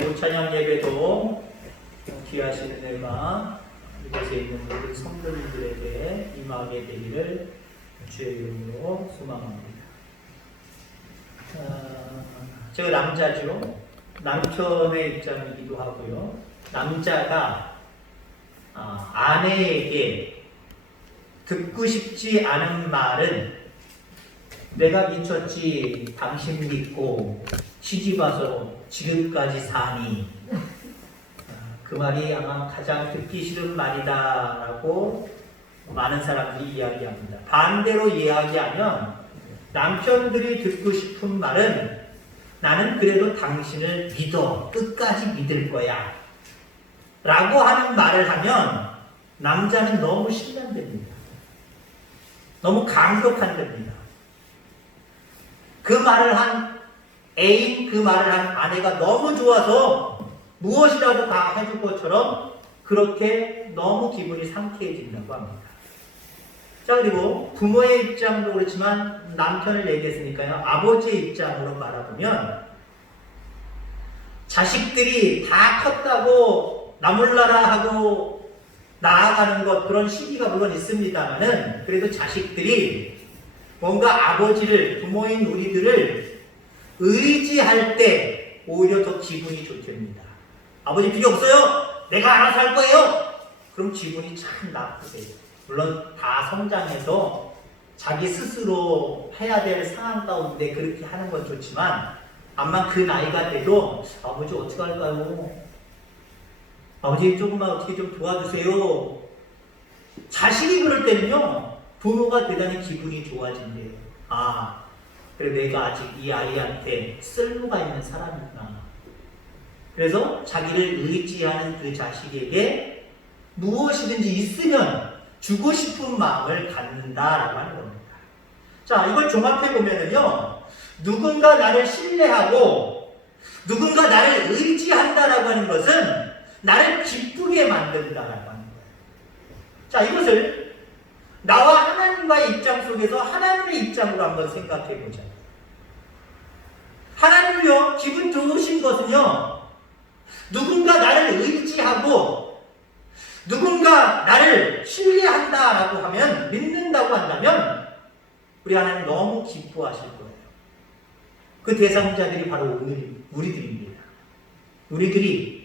그리고 찬양 예배도 귀하시는 은혜가 이곳에 있는 모든 성도님들에게 임하게 되기를 주의 이름으로 소망합니다. 제가 남자죠. 남편의 입장이기도 하고요. 남자가 아내에게 듣고 싶지 않은 말은 내가 미쳤지 당신 믿고 시집와서 지금까지 사니, 그 말이 아마 가장 듣기 싫은 말이다 라고 많은 사람들이 이야기합니다. 반대로 이야기하면 남편들이 듣고 싶은 말은 나는 그래도 당신을 믿어, 끝까지 믿을 거야 라고 하는 말을 하면 남자는 너무 실망됩니다. 너무 강력한 겁니다. 그 말을 한 애인, 그 말을 한 아내가 너무 좋아서 무엇이라도 다 해줄 것처럼 그렇게 너무 기분이 상쾌해진다고 합니다. 자, 그리고 부모의 입장도 그렇지만 남편을 얘기했으니까요. 아버지의 입장으로 바라보면 자식들이 다 컸다고 나몰라라 하고 나아가는 것, 그런 시기가 물론 있습니다만은 그래도 자식들이 뭔가 아버지를, 부모인 우리들을 의지할 때 오히려 더 기분이 좋답니다. 아버지 필요 없어요. 내가 알아서 할 거예요. 그럼 기분이 참 나쁘세요. 물론 다 성장해서 자기 스스로 해야 될 상황 가운데 그렇게 하는 건 좋지만 아마 그 나이가 돼도 아버지 어떻게 할까요? 아버지 조금만 어떻게 좀 도와주세요. 자식이 그럴 때는요, 부모가 대단히 기분이 좋아진대요. 아, 그래 내가 아직 이 아이한테 쓸모가 있는 사람이구나. 그래서 자기를 의지하는 그 자식에게 무엇이든지 있으면 주고 싶은 마음을 갖는다라고 하는 겁니다. 자, 이걸 종합해 보면은요, 누군가 나를 신뢰하고 누군가 나를 의지한다라고 하는 것은 나를 기쁘게 만든다라고 하는 거예요. 자, 이것을 나와 하나님과의 입장 속에서 하나님의 입장으로 한번 생각해 보자. 하나님이요, 기분 좋으신 것은요, 누군가 나를 의지하고 누군가 나를 신뢰한다라고 하면, 믿는다고 한다면 우리 하나님 너무 기뻐하실 거예요. 그 대상자들이 바로 우리들입니다. 우리들이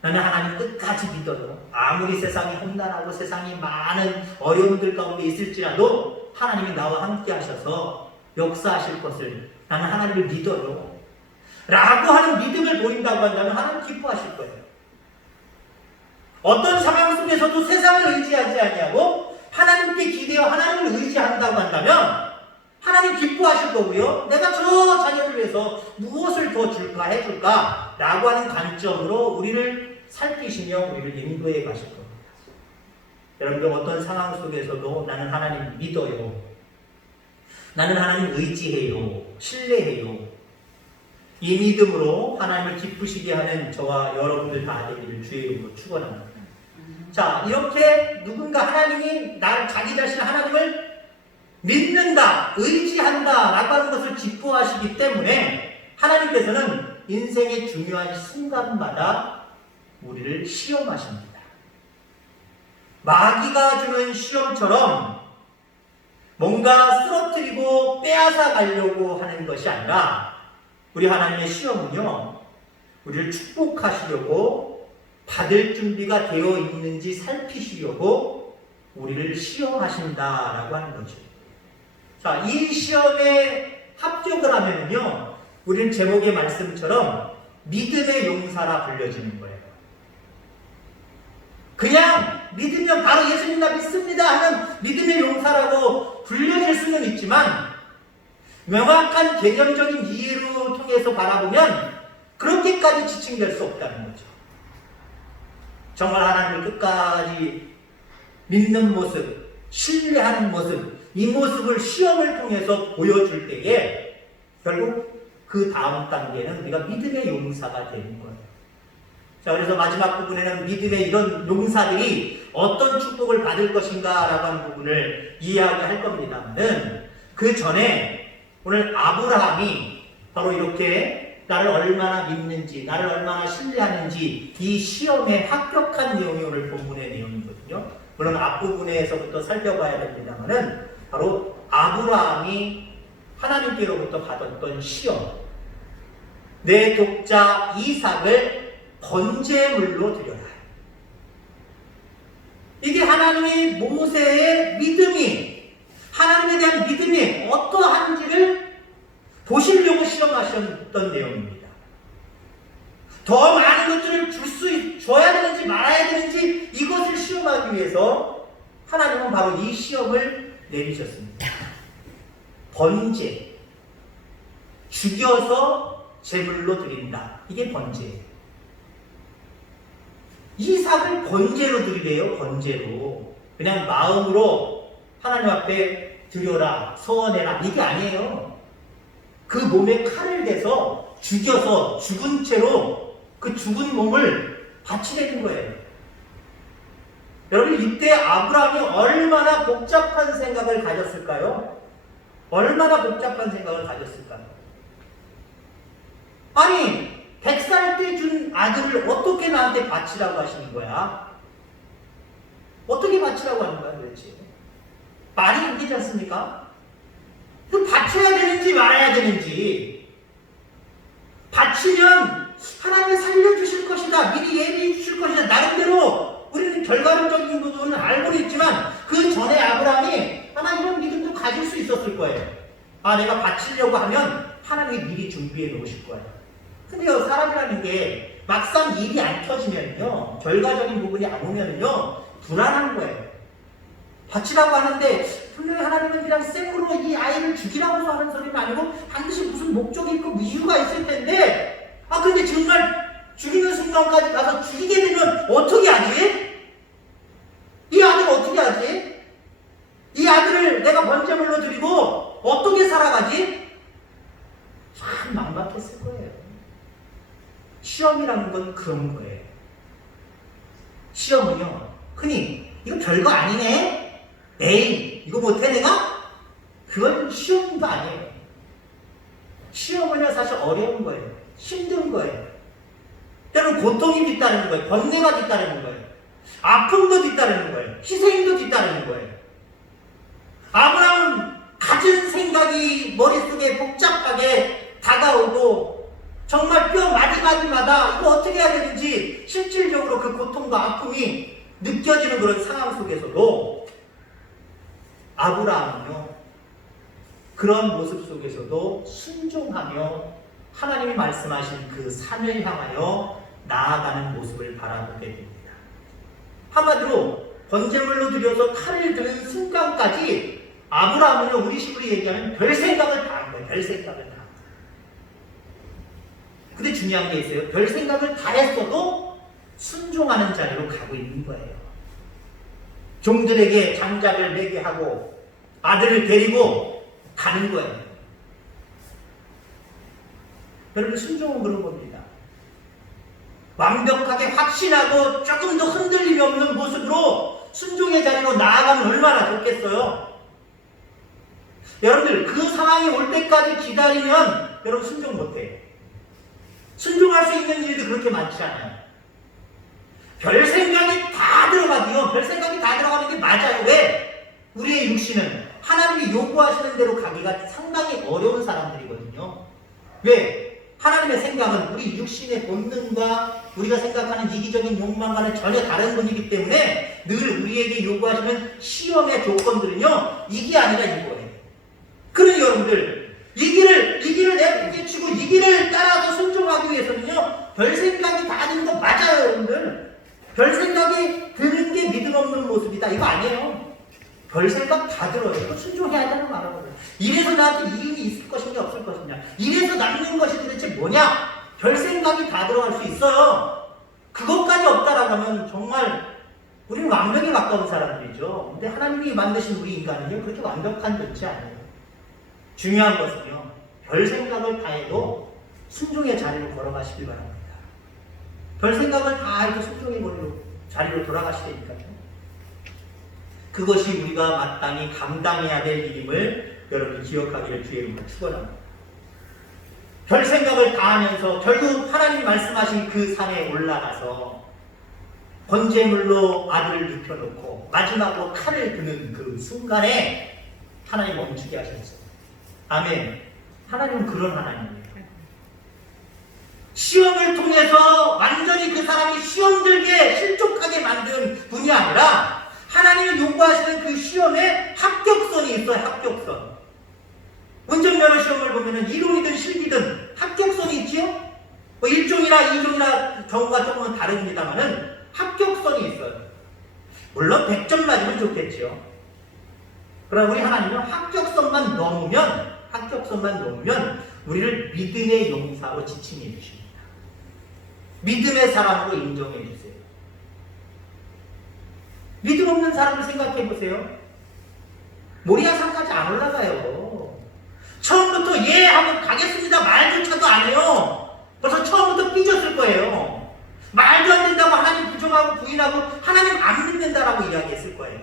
나는 하나님 끝까지 믿어요. 아무리 세상이 험난하고 세상이 많은 어려움들 가운데 있을지라도 하나님이 나와 함께 하셔서 역사하실 것을 나는 하나님을 믿어요 라고 하는 믿음을 보인다고 한다면 하나님 기뻐하실 거예요. 어떤 상황 속에서도 세상을 의지하지 아니하고 하나님께 기대어 하나님을 의지한다고 한다면 하나님 기뻐하실 거고요. 내가 저 자녀를 위해서 무엇을 더 줄까 해줄까 라고 하는 관점으로 우리를 살피시며 우리를 인도해 가실 겁니다. 여러분들 어떤 상황 속에서도 나는 하나님 믿어요. 나는 하나님 의지해요. 신뢰해요. 이 믿음으로 하나님을 기쁘시게 하는 저와 여러분들 다 되기를 주의 이름으로 축원합니다. 자, 이렇게 누군가 하나님이 나를, 자기 자신 하나님을 믿는다, 의지한다 라고 하는 것을 기뻐하시기 때문에 하나님께서는 인생의 중요한 순간마다 우리를 시험하십니다. 마귀가 주는 시험처럼 뭔가 쓰러뜨리고 빼앗아 가려고 하는 것이 아니라 우리 하나님의 시험은요, 우리를 축복하시려고 받을 준비가 되어 있는지 살피시려고 우리를 시험하신다라고 하는 거죠. 자, 이 시험에 합격을 하면요, 우리는 제목의 말씀처럼 믿음의 용사라 불려지는 거예요. 그냥 믿으면 바로 예수님 나 믿습니다 하면 믿음의 용사라고 불려질 수는 있지만 명확한 개념적인 이해로 통해서 바라보면 그렇게까지 지칭될 수 없다는 거죠. 정말 하나님을 끝까지 믿는 모습, 신뢰하는 모습, 이 모습을 시험을 통해서 보여줄 때에 결국 그 다음 단계는 우리가 믿음의 용사가 되는 거예요. 자, 그래서 마지막 부분에는 믿음의 이런 용사들이 어떤 축복을 받을 것인가 라고 하는 부분을 이야기할 겁니다만은 그 전에 오늘 아브라함이 바로 이렇게 나를 얼마나 믿는지, 나를 얼마나 신뢰하는지 이 시험에 합격한 내용이 오늘 본문의 내용이거든요. 물론 앞부분에서부터 살펴봐야 됩니다만은 바로 아브라함이 하나님께로부터 받았던 시험, 내 독자 이삭을 번제물로 드려라. 이게 하나님의 모세의 믿음이, 하나님에 대한 믿음이 어떠한지를 보시려고 실험하셨던 내용입니다. 더 많은 것들을 줘야 되는지 말아야 되는지 이것을 시험하기 위해서 하나님은 바로 이 시험을 내리셨습니다. 번제, 죽여서 제물로 드린다. 이게 번제예요. 이삭을 번제로 드리래요. 번제로. 그냥 마음으로 하나님 앞에 드려라, 서원해라, 이게 아니에요. 그 몸에 칼을 대서 죽여서 죽은 채로 그 죽은 몸을 바치는 거예요. 여러분, 이때 아브라함이 얼마나 복잡한 생각을 가졌을까요? 얼마나 복잡한 생각을 가졌을까요? 아니, 100살 때 준 아들을 어떻게 나한테 바치라고 하시는 거야? 어떻게 바치라고 하는 거야 도대체? 말이 안 되지 않습니까? 바쳐야 되는지 말아야 되는지, 바치면 하나님이 살려주실 것이다, 미리 예비해 주실 것이다, 나름대로 우리는 결과론적인 부분은 알고는 있지만 그 전에 아브라함이 하나 이런 믿음도 가질 수 있었을 거예요. 아, 내가 바치려고 하면 하나님이 미리 준비해 놓으실 거예요. 근데요, 사람이라는 게 막상 일이 안 터지면요, 결과적인 부분이 안 오면요 불안한 거예요. 바치라고 하는데 분명히 하나님은 그냥 생으로 이 아이를 죽이라고 하는 소리는 아니고 반드시 무슨 목적이 있고 이유가 있을 텐데, 아 근데 정말 죽이는 순간까지 가서 죽이게 되면 어떻게 하지? 이 아들 어떻게 하지? 이 아들을 내가 번제물로 드리고 어떻게 살아가지? 참 막막했을 거예요. 시험이라는 건 그런 거예요. 시험은요, 흔히 이거 별거 아니네? 에이, 이거 못해 내가? 그건 시험도 아니에요. 시험은요 사실 어려운 거예요. 힘든 거예요. 때로는 고통이 뒤따르는 거예요. 번뇌가 뒤따르는 거예요. 아픔도 뒤따르는 거예요. 희생도 뒤따르는 거예요. 아브라함은 가진 생각이 머릿속에 복잡하게 다가오고 정말 뼈 마디마디마다 이거 어떻게 해야 되는지 실질적으로 그 고통과 아픔이 느껴지는 그런 상황 속에서도 아브라함은요, 그런 모습 속에서도 순종하며 하나님이 말씀하신 그 산을 향하여 나아가는 모습을 바라보게 됩니다. 한마디로 번제물로 드려서 칼을 드는 순간까지 아브라함은요, 우리 식으로 얘기하면 별 생각을 다 한 거예요. 별 생각을 다 한 거예요. 근데 중요한 게 있어요. 별 생각을 다 했어도 순종하는 자리로 가고 있는 거예요. 종들에게 장작을 매게 하고 아들을 데리고 가는 거예요. 여러분, 순종은 그런 겁니다. 완벽하게 확신하고 조금 더 흔들림이 없는 모습으로 순종의 자리로 나아가면 얼마나 좋겠어요. 여러분들, 그 상황이 올 때까지 기다리면 여러분 순종 못해요. 순종할 수 있는 일도 그렇게 많지 않아요. 별 생각이 다 들어가고요. 별 생각이 다 들어가는 게 맞아요. 왜? 우리의 육신은 하나님이 요구하시는 대로 가기가 상당히 어려운 사람들이거든요. 왜? 하나님의 생각은 우리 육신의 본능과 우리가 생각하는 이기적인 욕망과는 전혀 다른 분이기 때문에 늘 우리에게 요구하시는 시험의 조건들은요, 이게 아니라 이거예요. 그러니 여러분들, 이 길을 내비치고 이 길을 따라서 순종하기 위해서는요, 별 생각이 다 드는 거 맞아요, 여러분들. 별 생각이 드는 게 믿음 없는 모습이다, 이거 아니에요. 별 생각 다 들어요. 이거 순종해야 되는 말이거든요. 이래서 나한테 이윤이 있을 것이냐 없을 것이냐, 이래서 남는 것이 도대체 뭐냐, 별 생각이 다 들어갈 수 있어요. 그것까지 없다라고 하면 정말 우리는 완벽에 가까운 사람들이죠. 근데 하나님이 만드신 우리 인간은요, 그렇게 완벽한 존재 아니에요. 중요한 것은요, 별 생각을 다 해도 순종의 자리로 걸어가시길 바랍니다. 별 생각을 다 해도 순종의 자리로 돌아가시다니까요. 그것이 우리가 마땅히 감당해야 될 일임을 여러분이 기억하기를 주의 이름으로 축원합니다. 별 생각을 다 하면서 결국 하나님 말씀하신 그 산에 올라가서 번제물로 아들을 눕혀놓고 마지막으로 칼을 드는 그 순간에 하나님 멈추게 하셨어요. 아멘. 하나님은 그런 하나님이에요. 시험을 통해서 완전히 그 사람이 시험 들게 실족하게 만든 분이 아니라 하나님이 요구하시는 그 시험에 합격선이 있어요. 합격선. 운전면허 시험을 보면은 이론이든 실기든 합격선이 있지요? 뭐 1종이나 2종이나 경우가 조금은 다릅니다만은 합격선이 있어요. 물론 100점 맞으면 좋겠지요. 그러나 우리 하나님은 합격선만 넘으면 우리를 믿음의 용사로 지칭해 주십니다. 믿음의 사람으로 인정해 주세요. 믿음 없는 사람을 생각해 보세요. 모리아산까지 안 올라가요. 처음부터 예 하고 가겠습니다 말조차도 안 해요. 벌써 처음부터 삐졌을 거예요. 말도 안 된다고 하나님 부정하고 부인하고 하나님 안 믿는다라고 이야기했을 거예요.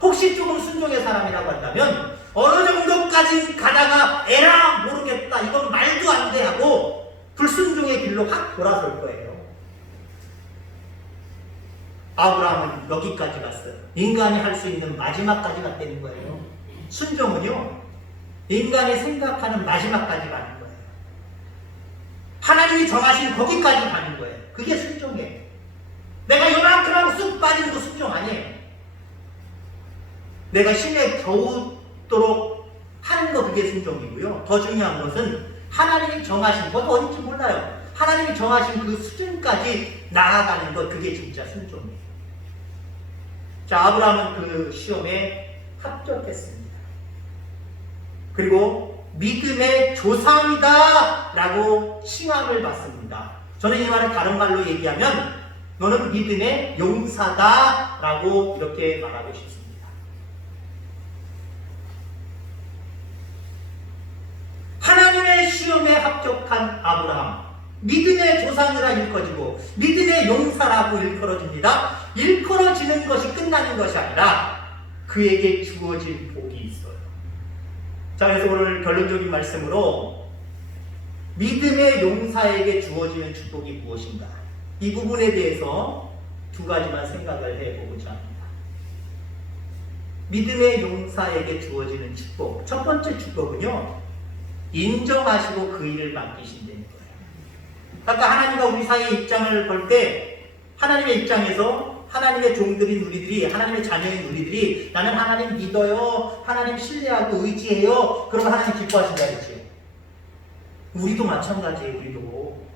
혹시 조금 순종의 사람이라고 한다면 어느 정도까지 가다가 에라 모르겠다 이건 말도 안 돼 하고 불순종의 길로 확 돌아설 거예요. 아브라함은 여기까지 갔어요. 인간이 할 수 있는 마지막까지 갔다는 거예요. 순종은요, 인간이 생각하는 마지막까지 가는 거예요. 하나님이 정하신 거기까지 가는 거예요. 그게 순종이에요. 내가 요만큼 하고 쑥 빠지는 거 순종 아니에요. 내가 심에 겨우도록 하는 거 그게 순종이고요. 더 중요한 것은 하나님이 정하신 것 어딘지 몰라요. 하나님이 정하신 그 수준까지 나아가는 것 그게 진짜 순종이에요. 자, 아브라함은 그 시험에 합격했습니다. 그리고 믿음의 조상이다 라고 칭함을 받습니다. 저는 이 말을 다른 말로 얘기하면 너는 믿음의 용사다 라고 이렇게 말하고 싶습니다. 하나님의 시험에 합격한 아브라함, 믿음의 조상이라 일컬어지고 믿음의 용사라고 일컬어집니다. 일컬어지는 것이 끝나는 것이 아니라 그에게 주어진 복이 있어요. 자, 그래서 오늘 결론적인 말씀으로 믿음의 용사에게 주어지는 축복이 무엇인가? 이 부분에 대해서 두 가지만 생각을 해보고자 합니다. 믿음의 용사에게 주어지는 축복. 첫 번째 축복은요, 인정하시고 그 일을 맡기신다는 거예요. 아까 하나님과 우리 사이의 입장을 볼 때 하나님의 입장에서 하나님의 종들인 우리들이, 하나님의 자녀인 우리들이 나는 하나님 믿어요, 하나님 신뢰하고 의지해요, 그러면 하나님 기뻐하신다 그랬지. 우리도 마찬가지예요. 우리도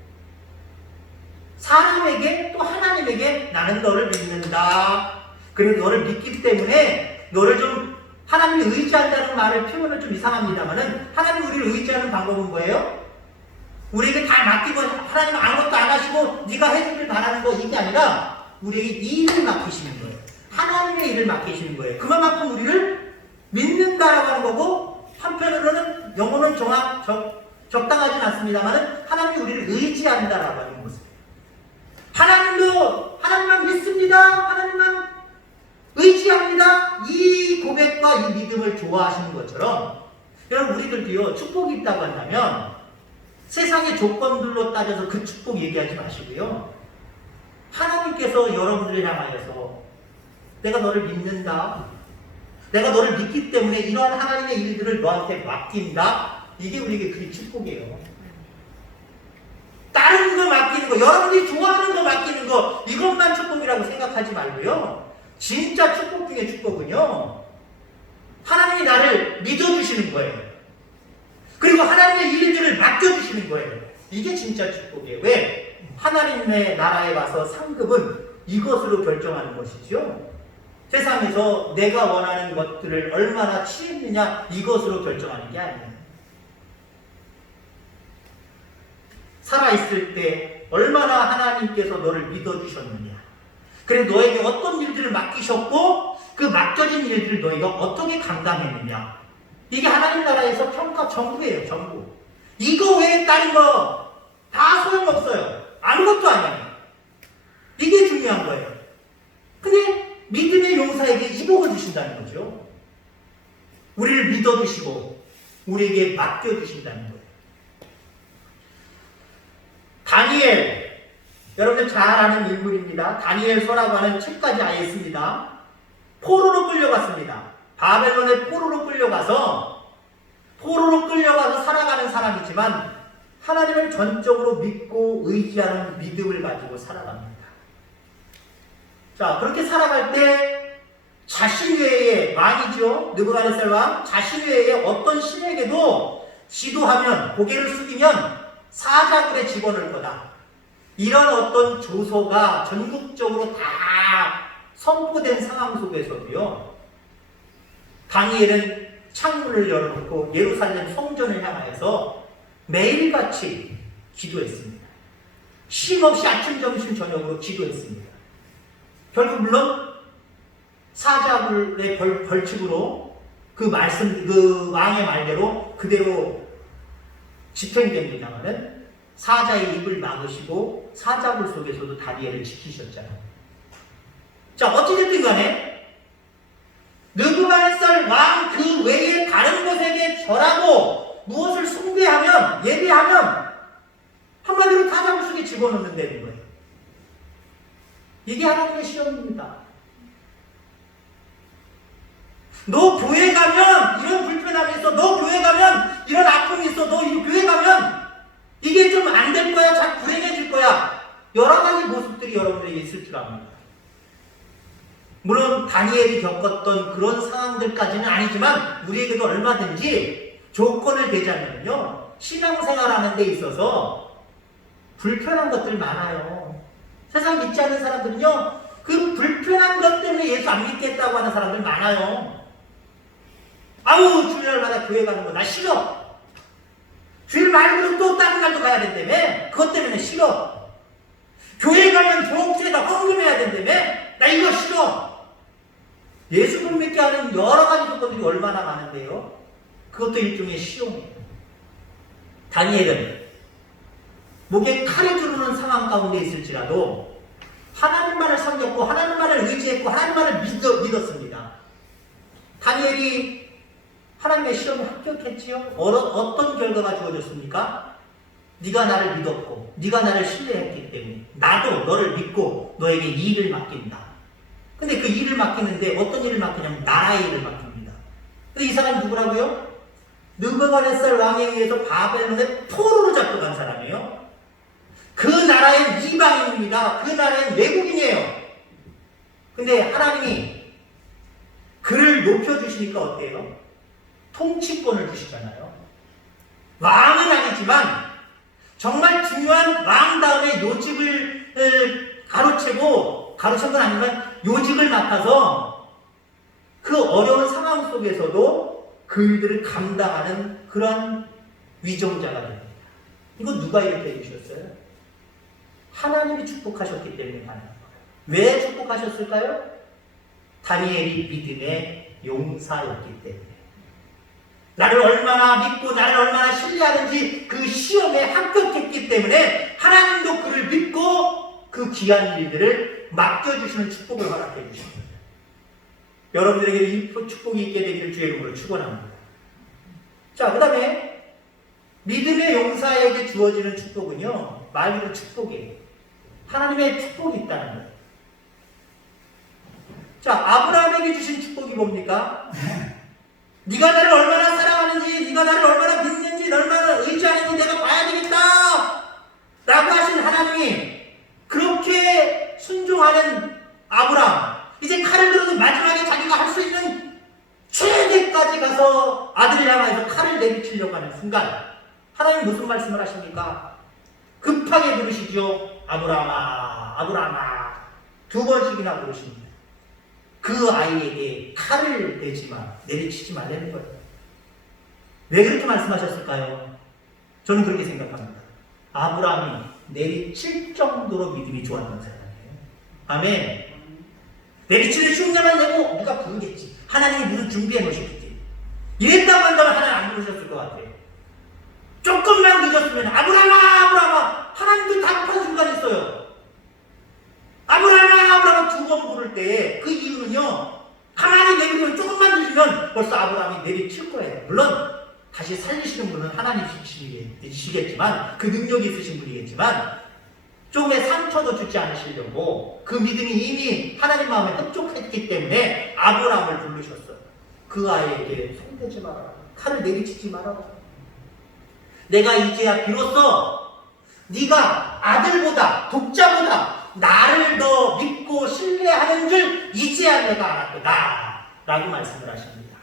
사람에게 또 하나님에게 나는 너를 믿는다, 그리고 너를 믿기 때문에 너를 좀 하나님이 의지한다는 말을 표현을 좀 이상합니다만은 하나님이 우리를 의지하는 방법은 뭐예요? 우리에게 다 맡기고 하나님은 아무것도 안 하시고 네가 해주길 바라는 거 이게 아니라 우리에게 이 일을 맡기시는 거예요. 하나님의 일을 맡기시는 거예요. 그만큼 우리를 믿는다라고 하는 거고, 한편으로는 영어는 적당하진 않습니다만은 하나님이 우리를 의지한다라고 하는 모습. 하나님만 믿습니다. 하나님만 의지합니다. 이 고백과 이 믿음을 좋아하시는 것처럼 여러분 우리들도요, 축복이 있다고 한다면 세상의 조건들로 따져서 그 축복 얘기하지 마시고요, 하나님께서 여러분들을 향하여서 내가 너를 믿는다, 내가 너를 믿기 때문에 이러한 하나님의 일들을 너한테 맡긴다, 이게 우리에게 그게 축복이에요. 다른 거 맡기는 거, 여러분이 좋아하는 거 맡기는 거, 이것만 축복이라고 생각하지 말고요, 진짜 축복 중에 축복은요, 하나님이 나를 믿어주시는 거예요. 그리고 하나님의 일들을 맡겨주시는 거예요. 이게 진짜 축복이에요. 왜? 하나님의 나라에 와서 상급은 이것으로 결정하는 것이죠. 세상에서 내가 원하는 것들을 얼마나 취했느냐 이것으로 결정하는 게 아니에요. 살아있을 때 얼마나 하나님께서 너를 믿어주셨느냐, 그리고 너에게 어떤 일들을 맡기셨고 그 맡겨진 일들을 너희가 어떻게 감당했느냐, 이게 하나님 나라에서 평가 전부예요. 전부. 이거 외에 다른 거 다 소용없어요. 아무것도 아니에요. 이게 중요한 거예요. 근데 믿음의 용사에게 이 복을 주신다는 거죠. 우리를 믿어주시고 우리에게 맡겨주신다는 거예요. 다니엘, 여러분들 잘 아는 인물입니다. 다니엘서라고 하는 책까지 아예 있습니다. 포로로 끌려갔습니다. 바벨론의 포로로 끌려가서 살아가는 사람이지만 하나님을 전적으로 믿고 의지하는 믿음을 가지고 살아갑니다. 자, 그렇게 살아갈 때 자신 외에 왕이죠. 느부갓네살 왕, 자신 외에 어떤 신에게도 기도하면, 고개를 숙이면 사자굴에 집어넣을 거다. 이런 어떤 조서가 전국적으로 다 선포된 상황 속에서도요, 다니엘은 창문을 열어놓고 예루살렘 성전을 향하여서 매일같이 기도했습니다. 쉼없이 아침, 점심, 저녁으로 기도했습니다. 결국 물론 사자굴의 벌칙으로 그 왕의 말대로 그대로 집행됩니다마는 사자의 입을 막으시고 사자굴 속에서도 다니엘을 지키셨잖아요. 자, 어찌됐든 간에 느부갓네살 왕 그 외에 다른 것에게 절하고 무엇을 숭배하면, 예배하면 한마디로 사자굴 속에 집어넣는다는 거예요. 이게 하나님의 시험입니다. 너 교회 가면 이런 불편함이 있어, 너 교회 가면 이런 아픔이 있어, 너 교회 가면 이게 좀 안 될 거야, 잘 불행해질 거야. 여러 가지 모습들이 여러분에게 있을 줄 압니다. 물론 다니엘이 겪었던 그런 상황들까지는 아니지만 우리에게도 얼마든지 조건을 대자면요, 신앙생활하는 데 있어서 불편한 것들 많아요. 세상 믿지 않는 사람들은요, 그 불편한 것 때문에 예수 안 믿겠다고 하는 사람들 많아요. 아우, 주일날마다 교회 가는 거 나 싫어. 주일 말고도 또 다른 날도 가야 된다며. 그것 때문에 싫어. 교회 가면 교회에다 헌금해야 된다며. 나 이거 싫어. 예수 못 믿게 하는 여러 가지 조건들이 얼마나 많은데요. 그것도 일종의 시험이에요. 다니엘은 목에 칼이 들어오는 상황 가운데 있을지라도 하나님만을 섬겼고 하나님만을 의지했고 하나님만을 믿었습니다. 다니엘이 하나님의 시험에 합격했지요. 어떤 결과가 주어졌습니까? 네가 나를 믿었고 네가 나를 신뢰했기 때문에 나도 너를 믿고 너에게 이 일을 맡긴다. 근데 그 일을 맡기는데 어떤 일을 맡기냐면 나라의 일을 맡깁니다. 근데 이 사람이 누구라고요? 느부갓네살 왕에 의해서 바벨론의 포로로 잡혀간 사람이에요. 그 나라의 이방인입니다. 그 나라의 외국인이에요. 근데 하나님이 그를 높여주시니까 어때요? 통치권을 주시잖아요. 왕은 아니지만 정말 중요한 왕 다음에 요직을 가로챈 건 아니지만 요직을 맡아서 그 어려운 상황 속에서도 그 일들을 감당하는 그런 위정자가 됩니다. 이거 누가 이렇게 해주셨어요? 하나님이 축복하셨기 때문에 가능한 거예요. 왜 축복하셨을까요? 다니엘이 믿음의 용사였기 때문에. 나를 얼마나 믿고 나를 얼마나 신뢰하는지 그 시험에 합격했기 때문에 하나님도 그를 믿고 그 귀한 일들을 맡겨주시는 축복을 허락해 주십니다. 여러분들에게 이 축복이 있게 되기를 주의 이름으로 축원합니다. 자, 그 다음에 믿음의 용사에게 주어지는 축복은요, 말 그대로 축복이에요. 하나님의 축복이 있다는 거예요. 자, 아브라함에게 주신 축복이 뭡니까? 네가 나를 얼마나 사랑하는지, 네가 나를 얼마나 믿는지, 얼마나 의지하는지 내가 봐야 되겠다 라고 하신 하나님이 그렇게 순종하는 아브라함, 이제 칼을 들어서 마지막에 자기가 할 수 있는 최대까지 가서 아들을 향해서 칼을 내비치려고 하는 순간 하나님 무슨 말씀을 하십니까? 급하게 부르시죠. 아브라함아, 아브라함아. 2번씩이나 부르십니다. 그 아이에게 칼을 내리치지 말라는 거예요. 왜 그렇게 말씀하셨을까요? 저는 그렇게 생각합니다. 아브라함이 내리칠 정도로 믿음이 좋았던 사람이에요. 아멘. 내리치는 흉내만 내고 누가 부르겠지. 하나님이 무슨 준비해 놓으셨겠지. 이랬다고 한다면 하나님 안 부르셨을 것 같아요. 조금만 늦었으면 아브라함아, 아브라함아. 하나님도 답한 순간이 있어요. 아브라함아, 아브라함아 2번 부를 때 그 이유는요, 하나님 내리면 조금만 늦으면 벌써 아브라함이 내리칠 거예요. 물론 다시 살리시는 분은 하나님이시겠지만, 그 능력이 있으신 분이겠지만, 좀의 상처도 주지 않으시려고 그 믿음이 이미 하나님 마음에 흡족했기 때문에 아브라함을 부르셨어요. 그 아이에게 손대지 마라. 칼을 내리치지 마라. 내가 이제야 비로소 네가 아들보다 독자보다 나를 더 믿고 신뢰하는 줄 이제야 내가 알았구나 라고 말씀을 하십니다.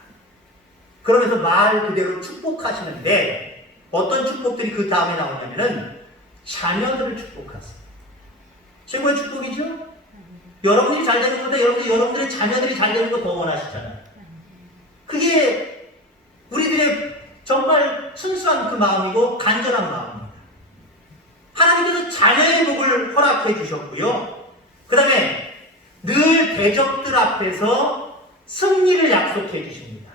그러면서 말 그대로 축복하시는데 어떤 축복들이 그 다음에 나오냐면은 자녀들을 축복하세요. 최고의 축복이죠? 여러분이 잘 되는 것보다 여러분들의 자녀들이 잘 되는 거 더 원하시잖아요. 그게 우리들의 정말 순수한 그 마음이고 간절한 마음입니다. 하나님께서 자녀의 복을 허락해 주셨고요. 그 다음에 늘 대적들 앞에서 승리를 약속해 주십니다.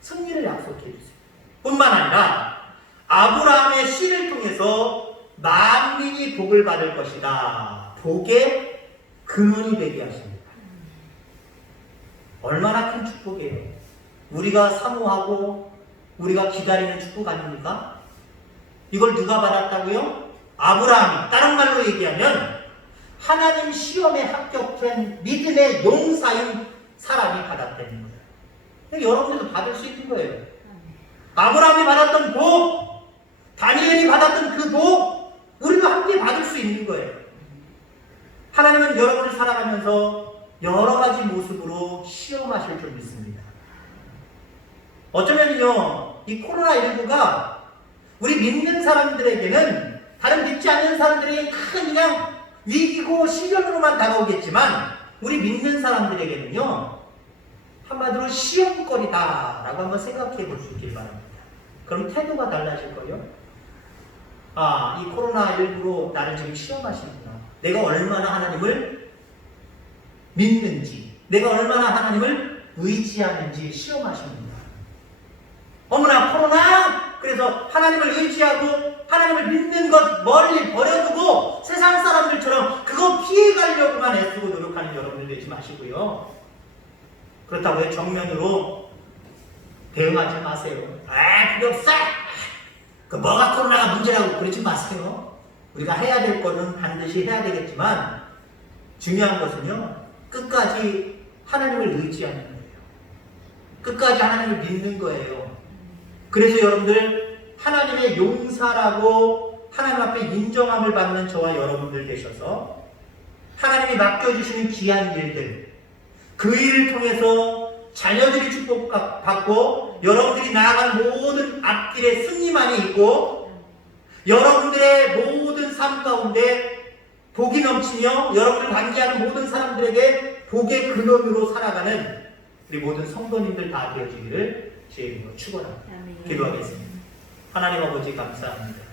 승리를 약속해 주세요. 뿐만 아니라 아브라함의 씨를 통해서 만민이 복을 받을 것이다. 복의 근원이 되게 하십니다. 얼마나 큰 축복이에요. 우리가 사모하고 우리가 기다리는 축복 아닙니까? 이걸 누가 받았다고요? 아브라함이. 다른 말로 얘기하면 하나님 시험에 합격한 믿음의 용사인 사람이 받았다는 거예요. 여러분들도 받을 수 있는 거예요. 아브라함이 받았던 복, 다니엘이 받았던 그 복, 우리도 함께 받을 수 있는 거예요. 하나님은 여러분을 살아가면서 여러 가지 모습으로 시험하실 줄 믿습니다. 어쩌면요, 이 코로나19가 우리 믿는 사람들에게는 다른 믿지 않는 사람들에게는 큰 그냥 위기고 시련으로만 다가오겠지만 우리 믿는 사람들에게는요, 한마디로 시험거리다라고 한번 생각해 볼 수 있길 바랍니다. 그럼 태도가 달라질 거예요. 아, 이 코로나19로 나를 지금 시험하시는구나. 내가 얼마나 하나님을 믿는지, 내가 얼마나 하나님을 의지하는지 시험하십니다. 어머나 코로나! 그래서 하나님을 의지하고 하나님을 믿는 것 멀리 버려두고 세상 사람들처럼 그거 피해가려고만 애쓰고 노력하는 여러분들 되지 마시고요. 그렇다고 정면으로 대응하지 마세요. 아, 필요 없어! 그 뭐가 코로나가 문제라고 그러지 마세요. 우리가 해야 될 거는 반드시 해야 되겠지만 중요한 것은요, 끝까지 하나님을 의지하는 거예요. 끝까지 하나님을 믿는 거예요. 그래서 여러분들 하나님의 용사라고 하나님 앞에 인정함을 받는 저와 여러분들 되셔서 하나님이 맡겨주시는 귀한 일들, 그 일을 통해서 자녀들이 축복받고 여러분들이 나아간 모든 앞길에 승리만이 있고 여러분들의 모든 삶 가운데 복이 넘치며 여러분을 관계하는 모든 사람들에게 복의 근원으로 살아가는 우리 모든 성도님들 다 되어지기를 주의 이름으로 축원합니다. 기도하겠습니다. 하나님 아버지 감사합니다.